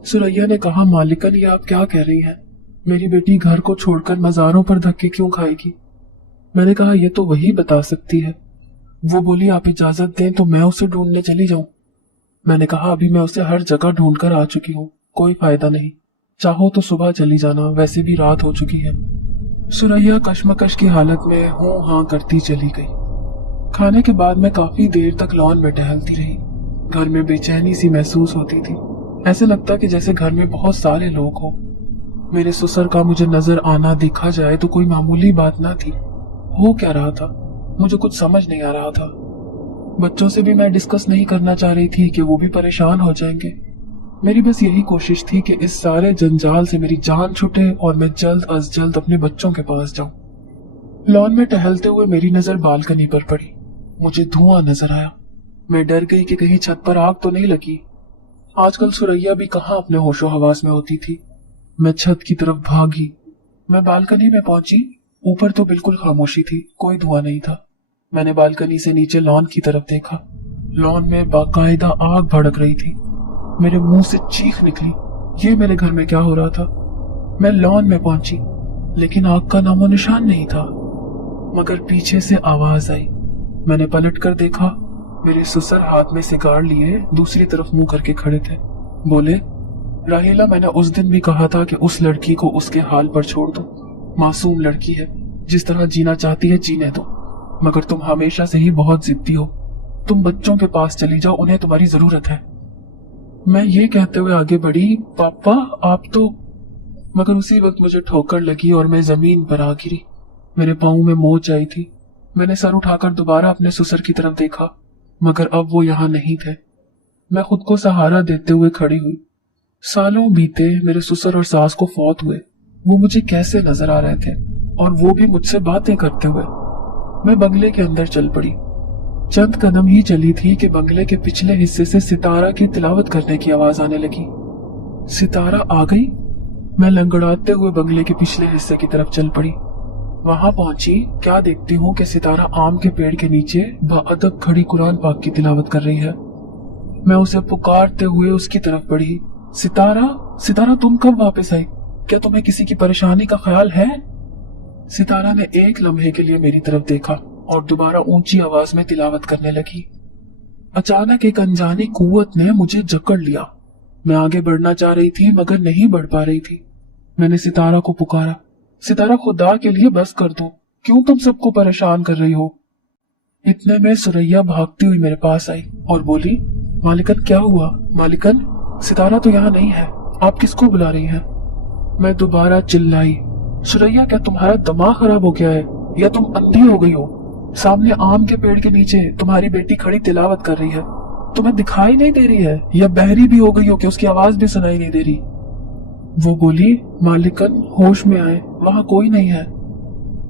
सुरैया ने कहा, मालिकन ये आप क्या कह रही हैं? मेरी बेटी घर को छोड़कर मजारों पर धक्के क्यों खाएगी? मैंने कहा, ये तो वही बता सकती है। वो बोली, आप इजाजत दें तो मैं उसे ढूंढने चली जाऊं। मैंने कहा, अभी मैं उसे हर जगह ढूंढ कर आ चुकी हूँ, कोई फायदा नहीं। चाहो तो सुबह चली जाना, वैसे भी रात हो चुकी है। सुरैया कश्मकश की हालत में हूं हां करती चली गई। खाने के बाद मैं काफी देर तक लॉन में टहलती रही। घर में बेचैनी सी महसूस होती थी। ऐसे लगता कि जैसे घर में बहुत सारे लोग हो। मेरे ससुर का मुझे नजर आना देखा जाए तो कोई मामूली बात ना थी। हो क्या रहा था मुझे कुछ समझ नहीं आ रहा था। बच्चों से भी मैं डिस्कस नहीं करना चाह रही थी कि वो भी परेशान हो जाएंगे। मेरी बस यही कोशिश थी कि इस सारे जंजाल से मेरी जान छूटे और मैं जल्द अज जल्द अपने बच्चों के पास जाऊं। लॉन में टहलते हुए मेरी नजर बालकनी पर पड़ी। मुझे धुआं नजर आया। मैं डर गई कि कहीं छत पर आग तो नहीं लगी। आजकल सुरैया भी कहाँ अपने होशो हवास में होती थी। मैं छत की तरफ भागी। मैं बालकनी में पहुंची। ऊपर तो बिल्कुल खामोशी थी, कोई धुआं नहीं था। मैंने बालकनी से नीचे लॉन की तरफ देखा। लॉन में बाकायदा आग भड़क रही थी। मेरे मुंह से चीख निकली। ये मेरे घर में क्या हो रहा था। मैं लॉन में पहुंची, लेकिन आग का नामो निशान नहीं था। मगर पीछे से आवाज आई। मैंने पलट कर देखा। मेरे ससुर हाथ में सिगार लिए दूसरी तरफ मुंह करके खड़े थे। बोले, राहेला, मैंने उस दिन भी कहा था कि उस लड़की को उसके हाल पर छोड़ दो। मासूम लड़की है, जिस तरह जीना चाहती है जीने दो। मगर तुम हमेशा से ही बहुत जिद्दी हो। तुम बच्चों के पास चली जाओ, उन्हें तुम्हारी जरूरत है। मैं ये कहते हुए आगे बढ़ी, पापा आप तो। मगर उसी वक्त मुझे ठोकर लगी और मैं जमीन पर आ गिरी। मेरे पाँव में मोच आई थी। मैंने सर उठाकर दोबारा अपने ससुर की तरफ देखा, मगर अब वो यहाँ नहीं थे। मैं खुद को सहारा देते हुए खड़ी हुई। सालों बीते, मेरे ससुर और सास को फौत हुए। वो मुझे कैसे नजर आ रहे थे, और वो भी मुझसे बातें करते हुए। मैं बंगले के अंदर चल पड़ी। चंद कदम ही चली थी कि बंगले के पिछले हिस्से से सितारा की तिलावत करने की आवाज आने लगी। सितारा आ गई। मैं लंगड़ाते हुए बंगले के पिछले हिस्से की तरफ चल पड़ी। वहां पहुंची, क्या देखती हूँ कि सितारा आम के पेड़ के नीचे बाअदब खड़ी कुरान पाक की तिलावत कर रही है। मैं उसे पुकारते हुए उसकी तरफ बढ़ी। सितारा, सितारा, तुम कब वापस आई? क्या तुम्हें किसी की परेशानी का ख्याल है? सितारा ने एक लम्हे के लिए मेरी तरफ देखा और दोबारा ऊंची आवाज में तिलावत करने लगी। अचानक एक अनजानी कुव्वत ने मुझे जकड़ लिया। मैं आगे बढ़ना चाह रही थी, मगर नहीं बढ़ पा रही थी। मैंने सितारा को पुकारा, सितारा, खुदा के लिए बस कर दो। क्यों तुम सबको परेशान कर रही हो? इतने में सुरैया भागती हुई मेरे पास आई और बोली, मालिकन क्या हुआ? मालिकन, सितारा तो यहाँ नहीं है। आप किसको बुला रही हैं? मैं दोबारा चिल्लाई, सुरैया, क्या तुम्हारा दिमाग खराब हो गया है या तुम अंधी हो गई हो? सामने आम के पेड़ के नीचे तुम्हारी बेटी खड़ी तिलावत कर रही है। तुम्हें दिखाई नहीं दे रही है या बहरी भी हो गई हो कि उसकी आवाज भी सुनाई नहीं दे रही? वो बोली, मालिकन होश में आए, वहां कोई नहीं है।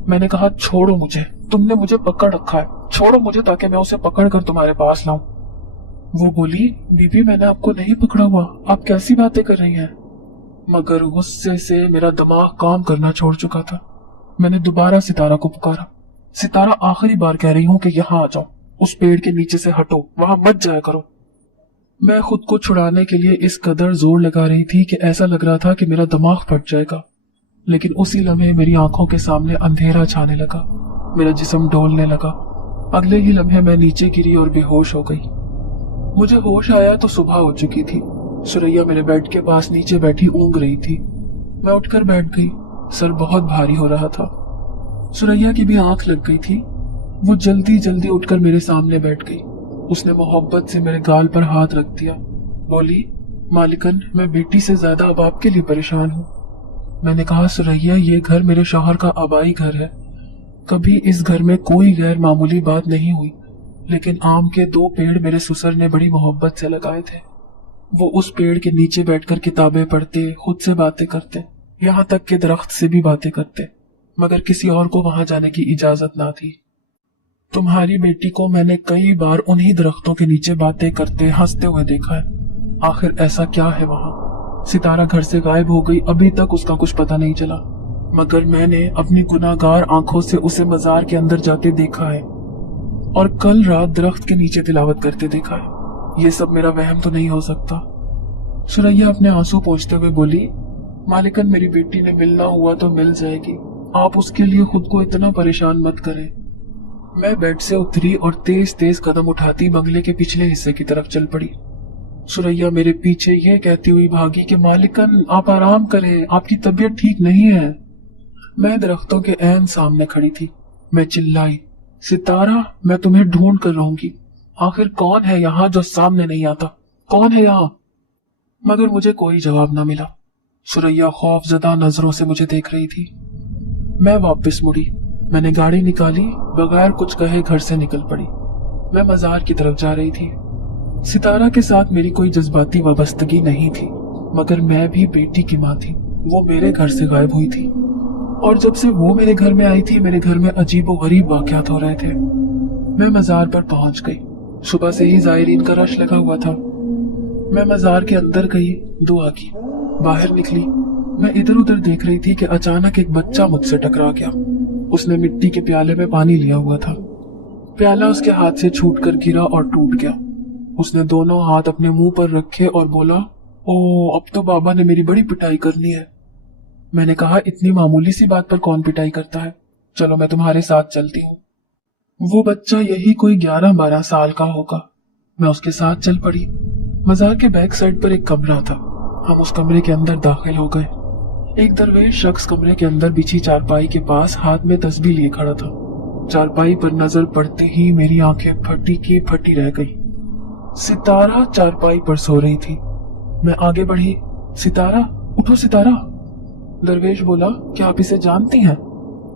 मैंने कहा, छोड़ो मुझे, तुमने मुझे पकड़ रखा है, छोड़ो मुझे ताकि मैं उसे पकड़ कर तुम्हारे पास लाऊं। वो बोली, बीबी मैंने आपको नहीं पकड़ा हुआ, आप कैसी बातें कर रही हैं? मगर गुस्से से मेरा दिमाग काम करना छोड़ चुका था। मैंने दोबारा सितारा को पुकारा, सितारा, आखिरी बार कह रही हूँ कि यहाँ आ जाओ, उस पेड़ के नीचे से हटो, वहां मत जाया करो। मैं खुद को छुड़ाने के लिए इस कदर जोर लगा रही थी कि ऐसा लग रहा था कि मेरा दिमाग फट जाएगा। लेकिन उसी लम्हे मेरी आंखों के सामने अंधेरा छाने लगा। मेरा जिस्म डोलने लगा। अगले ही लम्हे मैं नीचे गिरी और बेहोश हो गई। मुझे होश आया तो सुबह हो चुकी थी। सुरैया मेरे बेड के पास नीचे बैठी ऊँग रही थी। मैं उठकर बैठ गई। सर बहुत भारी हो रहा था। सुरैया की भी आंख लग गई थी। वो जल्दी जल्दी उठकर मेरे सामने बैठ गई। उसने मोहब्बत से मेरे गाल पर हाथ रख दिया। बोली, मालिकन, मैं बेटी से ज्यादा अब आपके लिए परेशान हूँ। मैंने कहा, सुरैया, ये घर मेरे शौहर का आबाई घर है। कभी इस घर में कोई गैर मामूली बात नहीं हुई, लेकिन आम के 2 पेड़ मेरे ससुर ने बड़ी मोहब्बत से लगाए थे। वो उस पेड़ के नीचे बैठकर किताबें पढ़ते, खुद से बातें करते, यहाँ तक के दरख्त से भी बातें करते, मगर किसी और को वहां जाने की इजाजत ना थी। तुम्हारी बेटी को मैंने कई बार उन्हीं दरख्तों के नीचे बातें करते, हंसते हुए देखा है। आखिर ऐसा क्या है वहां? सितारा घर से गायब हो गई, अभी तक उसका कुछ पता नहीं चला, मगर मैंने अपनी गुनाहगार आंखों से उसे मजार के अंदर जाते देखा है और कल रात दरख्त के नीचे तिलावत करते देखा है। ये सब मेरा वहम तो नहीं हो सकता। सुरैया अपने आंसू पोंछते हुए बोली, मालिकन, मेरी बेटी ने मिलना हुआ तो मिल जाएगी, आप उसके लिए खुद को इतना परेशान मत करें। मैं बेड से उतरी और तेज तेज कदम उठाती बंगले के पिछले हिस्से की तरफ चल पड़ी। सुरैया मेरे पीछे ये कहती हुई भागी कि मालिकन, आप आराम करें, आपकी तबीयत ठीक नहीं है। मैं दरख्तों के ऐन सामने खड़ी थी। मैं चिल्लाई, सितारा, मैं तुम्हें ढूंढ कर रहूंगी। आखिर कौन है यहाँ जो सामने नहीं आता? कौन है यहाँ? मगर मुझे कोई जवाब ना मिला। सुरैया खौफजदा नजरों से मुझे देख रही थी। मैं वापस मुड़ी। मैंने गाड़ी निकाली, बगैर कुछ कहे घर से निकल पड़ी। मैं मजार की तरफ जा रही थी। सितारा के साथ मेरी कोई जज्बाती वाबस्तगी नहीं थी, मगर मैं भी बेटी की माँ थी। वो मेरे घर से गायब हुई थी, और जब से वो मेरे घर में आई थी, मेरे घर में अजीब व गरीब वाकयात हो रहे थे। मैं मजार पर पहुंच गई। सुबह से ही जायरीन का रश लगा हुआ था। मैं मजार के अंदर गई, दुआ की, बाहर निकली। मैं इधर उधर देख रही थी कि अचानक एक बच्चा मुझसे टकरा गया। उसने मिट्टी के प्याले में पानी लिया हुआ था। प्याला उसके हाथ से छूटकर गिरा और टूट गया। उसने दोनों हाथ अपने मुंह पर रखे और बोला, ओ, अब तो बाबा ने मेरी बड़ी पिटाई करनी है। मैंने कहा, इतनी मामूली सी बात पर कौन पिटाई करता है? चलो मैं तुम्हारे साथ चलती हूँ। वो बच्चा यही कोई 11-12 साल का होगा। मैं उसके साथ चल पड़ी। मजार के बैक साइड पर एक कमरा था। हम उस कमरे के अंदर दाखिल हो गए। एक दरवेश शख्स कमरे के अंदर बिछी चारपाई के पास हाथ में तस्बीह लिए खड़ा था। चारपाई पर नजर पड़ते ही मेरी आंखें फटी की फटी रह गई। सितारा चारपाई पर सो रही थी। मैं आगे बढ़ी। सितारा, उठो सितारा। दरवेश बोला, क्या आप इसे जानती हैं?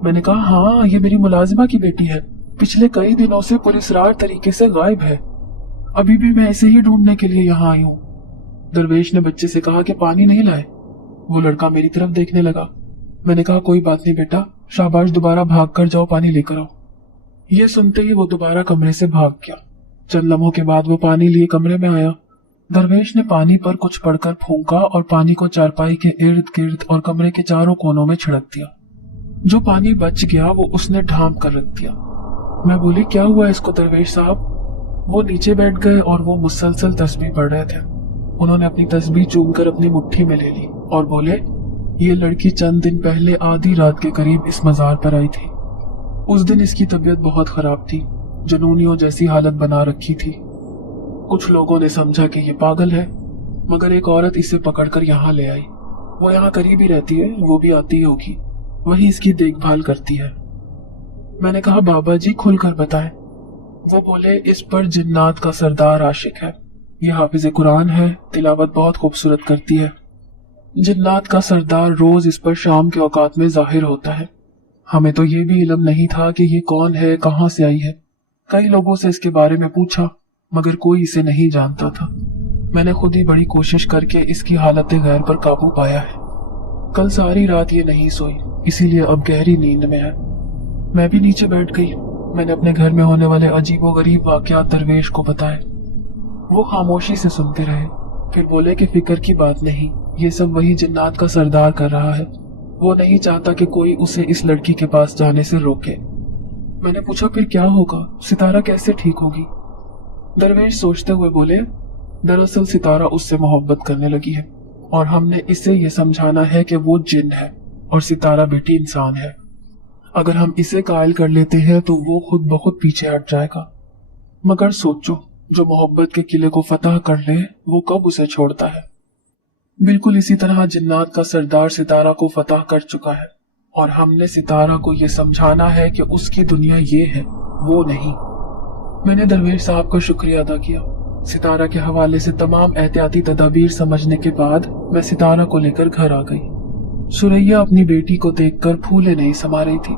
मैंने कहा, हाँ, ये मेरी मुलाजिमा की बेटी है। पिछले कई दिनों से पुलिसरार तरीके से गायब है। अभी भी मैं इसे ही ढूंढने के लिए यहाँ आई हूँ। दरवेश ने बच्चे से कहा कि पानी नहीं लाए। वो लड़का मेरी तरफ देखने लगा। मैंने कहा, कोई बात नहीं बेटा, शाबाश, दोबारा भाग कर जाओ, पानी लेकर आओ। ये सुनते ही वो दोबारा कमरे से भाग गया। चंद लम्हों के बाद वो पानी लिए कमरे में आया। दरवेश ने पानी पर कुछ पढ़कर फूंका और पानी को चारपाई के इर्द गिर्द और कमरे के चारों कोनों में छिड़क दिया। जो पानी बच गया वो उसने ढांप कर रख दिया। मैं बोली, क्या हुआ इसको दरवेश साहब? वो नीचे बैठ गए और वो मुसलसल तस्बीह पढ़ रहे थे। उन्होंने अपनी तस्बीह चूमकर अपनी मुट्ठी में ले ली और बोले, ये लड़की चंद दिन पहले आधी रात के करीब इस मजार पर आई थी। उस दिन इसकी तबीयत बहुत खराब थी, जुनूनियों जैसी हालत बना रखी थी। कुछ लोगों ने समझा कि ये पागल है, मगर एक औरत इसे पकड़कर यहाँ ले आई। वो यहाँ करीब ही रहती है, वो भी आती होगी, वही इसकी देखभाल करती है। मैंने कहा, बाबा जी खुलकर बताएं। वो बोले, इस पर जिन्नात का सरदार आशिक है। ये हाफिज कुरान है, तिलावत बहुत खूबसूरत करती है। जिन्नात का सरदार रोज इस पर शाम के औकात में जाहिर होता है। हमें तो ये भी इल्म नहीं था कि ये कौन है, कहाँ से आई है। कई लोगों से इसके बारे में पूछा, मगर कोई इसे नहीं जानता था। मैंने खुद ही बड़ी कोशिश करके इसकी हालत गैर पर काबू पाया है। कल सारी रात ये नहीं सोई, इसीलिए अब गहरी नींद में है। मैं भी नीचे बैठ गई। मैंने अपने घर में होने वाले अजीबोगरीब वाकयात दरवेश को बताए। वो खामोशी से सुनते रहे, फिर बोले कि फिक्र की बात नहीं, ये सब वही जिन्नात का सरदार कर रहा है। वो नहीं चाहता कि कोई उसे इस लड़की के पास जाने से रोके। मैंने पूछा, फिर क्या होगा? सितारा कैसे ठीक होगी? दरवेश सोचते हुए बोले, दरअसल सितारा उससे मोहब्बत करने लगी है और हमने इसे ये समझाना है कि वो जिन है और सितारा बेटी इंसान है। अगर हम इसे कायल कर लेते हैं तो वो खुद ब खुद पीछे हट जाएगा। मगर सोचो, जो मोहब्बत के किले को फतह कर ले वो कब उसे छोड़ता है। बिल्कुल इसी तरह जिन्नात का सरदार सितारा को फतह कर चुका है और हमने सितारा को ये समझाना है कि उसकी दुनिया ये है, वो नहीं। मैंने दरवेश साहब का शुक्रिया अदा किया। सितारा के हवाले से तमाम एहतियाती तदाबीर समझने के बाद मैं सितारा को लेकर घर आ गई। सुरैया अपनी बेटी को देखकर फूले नहीं समा रही थी।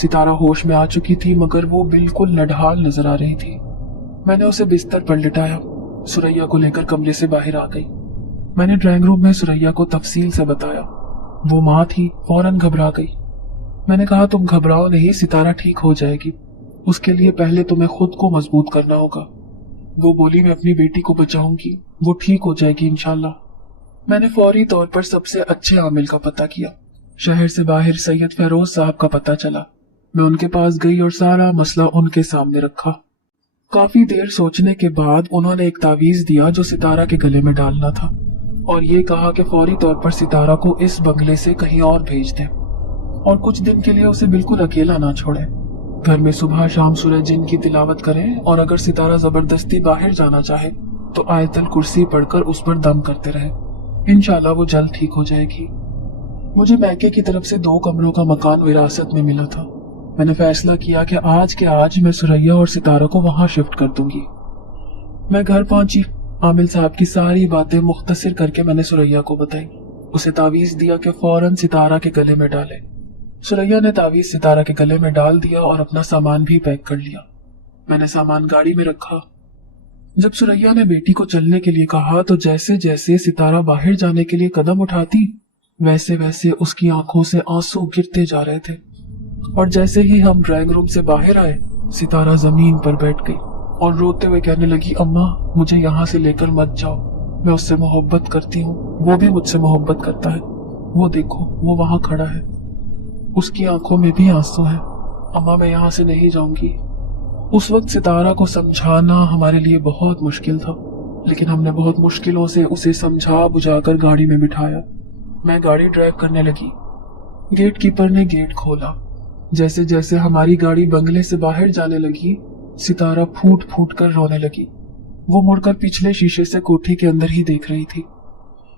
सितारा होश में आ चुकी थी, मगर वो बिल्कुल नढाल नजर आ रही थी। मैंने उसे बिस्तर पर लिटाया, सुरैया को लेकर कमरे से बाहर आ गई। मैंने ड्राइंग रूम में सुरैया को तफसील से बताया। वो माँ थी, फौरन घबरा गई। मैंने कहा, तुम घबराओ नहीं, सितारा ठीक हो जाएगी। उसके लिए पहले तुम्हें खुद को मजबूत करना होगा। वो बोली, मैं अपनी बेटी को बचाऊंगी, वो ठीक हो जाएगी इंशाल्लाह। मैंने फौरी तौर पर सबसे अच्छे आमिल का पता किया। शहर से बाहर सैयद फेरोज साहब का पता चला। मैं उनके पास गई और सारा मसला उनके सामने रखा। काफी देर सोचने के बाद उन्होंने एक तावीज दिया जो सितारा के गले में डालना था और ये कहा कि फौरी तौर पर सितारा को इस बंगले से कहीं और भेज दें और कुछ दिन के लिए उसे बिल्कुल अकेला ना छोड़े। घर में सुबह शाम सूरह जिन की तिलावत करें और अगर सितारा जबरदस्ती बाहर जाना चाहे तो आयतल कुर्सी पढ़कर उस पर दम करते रहे। इंशाल्लाह वो जल्द ठीक हो जाएगी। मुझे मैके की तरफ से 2 कमरों का मकान विरासत में मिला था। میں نے فیصلہ کیا کہ آج کے آج میں سریا اور ستارہ کو وہاں شفٹ کر دوں گی۔ میں گھر پہنچی، عامل صاحب کی ساری باتیں مختصر کر کے میں نے سریا کو بتائی۔ اسے تعویذ دیا کہ فوراً ستارہ کے گلے میں ڈالے۔ سریا نے تعویذ ستارہ کے گلے میں ڈال دیا اور اپنا سامان بھی پیک کر لیا۔ میں نے سامان گاڑی میں رکھا۔ جب سریا نے بیٹی کو چلنے کے لیے کہا تو جیسے جیسے ستارہ باہر جانے کے لیے قدم اٹھاتی ویسے ویسے اس کی آنکھوں سے آنسو گرتے جا رہے تھے، اور جیسے ہی ہم ڈرائنگ روم سے باہر آئے ستارہ زمین پر بیٹھ گئی اور روتے ہوئے کہنے لگی، اماں مجھے یہاں سے لے کر مت جاؤ، میں اس سے محبت کرتی ہوں، وہ بھی مجھ سے محبت کرتا ہے، وہ دیکھو وہ وہاں کھڑا ہے، اس کی آنکھوں میں بھی آنسو ہیں، اماں میں یہاں سے نہیں جاؤں گی۔ اس وقت ستارہ کو سمجھانا ہمارے لیے بہت مشکل تھا، لیکن ہم نے بہت مشکلوں سے اسے سمجھا بجھا کر گاڑی میں بٹھایا۔ میں گاڑی ڈرائیو کرنے لگی۔ گیٹ کیپر نے گیٹ کھولا۔ جیسے جیسے ہماری گاڑی بنگلے سے باہر جانے لگی ستارہ پھوٹ پھوٹ کر رونے لگی۔ وہ مڑ کر پچھلے شیشے سے کوٹھی کے اندر ہی دیکھ رہی تھی۔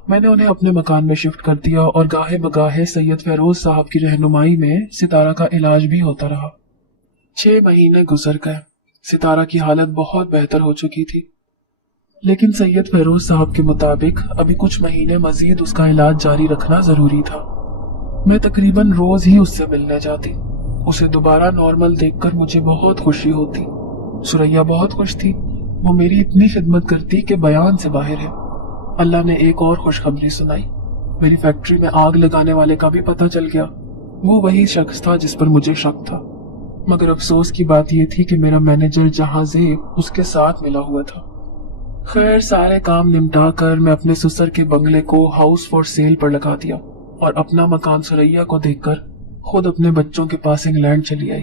میں نے انہیں اپنے مکان میں شفٹ کر دیا اور گاہے بگاہے سید فیروز صاحب کی رہنمائی میں ستارہ کا علاج بھی ہوتا رہا۔ 6 مہینے گزر گئے۔ ستارہ کی حالت بہت بہتر ہو چکی تھی، لیکن سید فیروز صاحب کے مطابق ابھی کچھ مہینے مزید اس کا علاج جاری رکھنا ضروری تھا۔ میں تقریباً روز ہی اس سے ملنے جاتی۔ اسے دوبارہ نارمل دیکھ کر مجھے بہت خوشی ہوتی۔ سریا بہت خوش تھی، وہ میری اتنی خدمت کرتی کہ بیان سے باہر ہے۔ اللہ نے ایک اور خوشخبری سنائی، میری فیکٹری میں آگ لگانے والے کا بھی پتہ چل گیا۔ وہ وہی شخص تھا جس پر مجھے شک تھا، مگر افسوس کی بات یہ تھی کہ میرا مینیجر جہاں زیب اس کے ساتھ ملا ہوا تھا۔ خیر سارے کام نمٹا کر میں اپنے سسر کے بنگلے کو ہاؤس فار سیل پر لگا دیا اور اپنا مکان سریا کو دیکھ کر خود اپنے بچوں کے پاس انگلینڈ چلی آئی۔